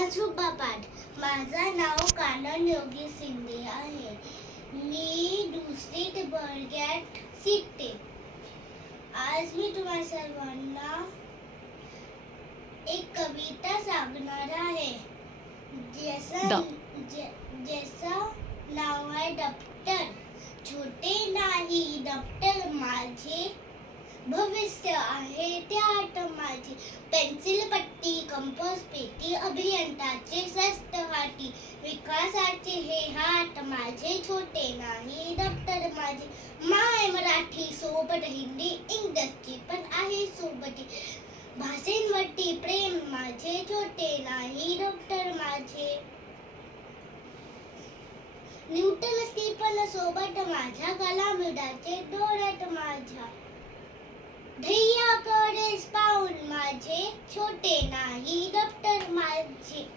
नजरुबा पाठ. माझं नाव कानन योगी शिंदे आहे. मी दुसरीत वर्गात शिकते. आज मी तुम्हा सर्वांना एक कविता सांगणार आहे. ज्याचं नाव आहे दप्तर. छोटे नाही दप्तर माझे, भविष्य आहे त्यात माझे. पेन्सिल पट्टी कंपास पेटी, अभियंताचे शस्त्र हाती, विकासाचे हे हात माझे. छोटे नाही दप्तर माझे. माय मराठी सोबत हिंदी इंग्रजी पण आहे सोबती. भाषेंवरती प्रेम माझे. छोटे नाही दप्तर माझे. न्यूटन स्टीफन सोबत माझ्या, कलामिडाचे डोळ्यात माझ्या. ध्येयाकडे पाऊल माझे. छोटे नाही दप्तर माझे.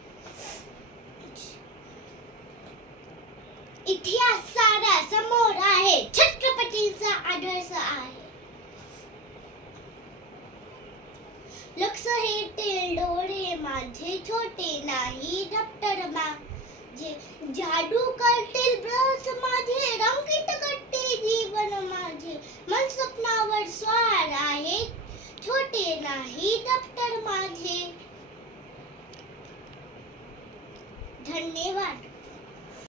इतिहास सारा समोर आहे, छत्रपतींचा आदर्श आहे. लक्ष हे डोळे माझे. छोटे नाही दप्तर माझे. जादू करतील ब्रश माझे, रंगीत करते जीवन माझे. मन स्वप्नावर स्वार आहे. छोटे नाही दप्तर माझे. धन्यवाद.